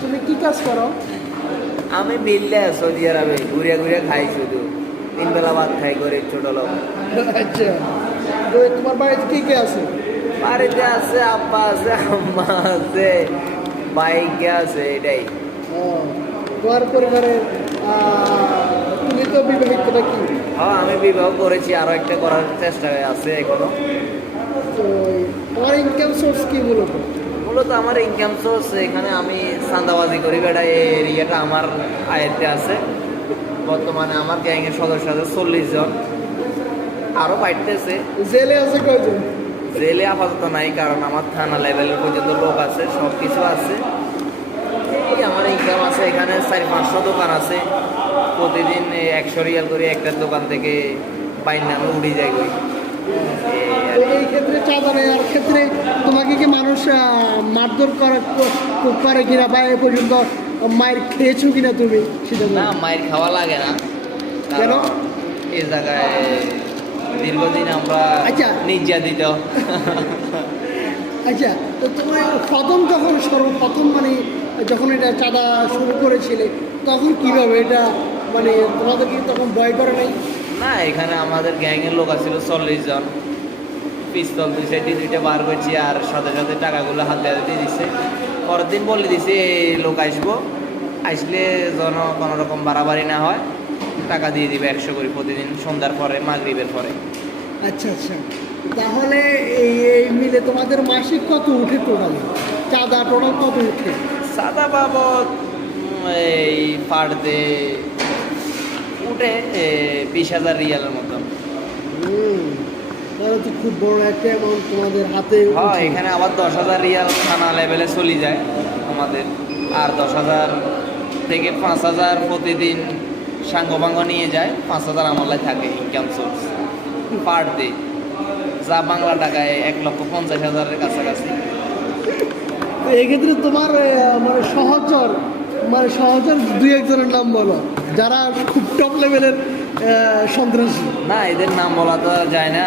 তুমি কি কাজ করো? আমি মিললে সৌদি আরবে ঘুরিয়া ঘুরিয়া খাই, শুধু 3 বেলা ভাত খাই করে ছোট লোক। আচ্ছা, তো তোমার বাড়িতে কি কে আছে? বাড়িতে আছে আব্বা আছে, আম্মা আছে, বাইকে আছে, এটাই। তোমার পরিবারে তুমি তো বিবাহিত নাকি? হ্যাঁ, আমি বিবাহ করেছি, আরো একটা করার চেষ্টা আছে এখনো। তো তোমার ইনকাম সোর্স কি মূলত? মূলত আমার ইনকাম সোর্স এখানে আমি চাঁদাবাজি করি, বেটা এই এরিয়াটা আমার আয়ত্তে আছে। বর্তমানে আমার গ্যাংয়ের সদস্য আছে 40 জন, আরও বাড়তেছে। জেলে আছে কয়জন? জেলে আপাতত নাই, কারণ আমার থানা লেভেলের পর্যন্ত লোক আছে, সব কিছু আছে। এই আমার ইনকাম আছে, এখানে 400-500 দোকান আছে। প্রতিদিন 100 রিয়াল করে একটা দোকান থেকে বাইর নামে উড়ে যায় কই। এই ক্ষেত্রে চাঁদা নেওয়ার ক্ষেত্রে তোমাকে কি মানুষ মারধর করে কিনা, বা এ পর্যন্ত মায়ের খেয়েছো কিনা তুমি সেটা? না, মায়ের খাওয়া লাগে না। কেন? এই জায়গায় দীর্ঘদিন আমরা নির্যাতিত। আচ্ছা, তো তোমার সর্বপ্রথম মানে যখন এটা চাঁদা শুরু করেছিলে, তখন কিভাবে এটা মানে তোমাদের কি তখন ভয় করে নাই? না, এখানে আমাদের গ্যাংয়ের লোক আছিল 40 জন। পিস্তল 2 সাইডে 2টা বার করছি, আর সাথে সাথে টাকাগুলো হাতে হাতে দিয়ে দিচ্ছে। পরের দিন বলে দিছে এই লোক আসলে যেন কোনো রকম বাড়াবাড়ি না হয়, টাকা দিয়ে দিবে 100 করে প্রতিদিন সন্ধ্যার পরে, মাগরিবের পরে। আচ্ছা আচ্ছা, তাহলে এই মিলে তোমাদের মাসিক কত উঠে টোটাল? চাঁদা টোটাল কত উঠে? সাদা বাবদ এই পার ডে উঠে 20,000 রিয়ালের মতো। তাহলে তো খুব বড় একটা অ্যামাউন্ট তোমাদের হাতে। হ্যাঁ, এখানে আবার 10,000 রিয়াল থানা লেভেলে চলে যায় আমাদের, আর 10,000 থেকে 5,000 প্রতিদিন সাঙ্গভাঙ্গ নিয়ে যায়। 5,000 আমলায় থাকে ইনকাম সোর্স পার ডে, যা বাংলা টাকায় 1,50,000-এর কাছাকাছি। তো এক্ষেত্রে তোমার মানে সহচর 2-1 জনের নাম বলো, যারা খুব টপ লেভেলের সন্ত্রাসী। না, এদের নাম বলা তো যায় না।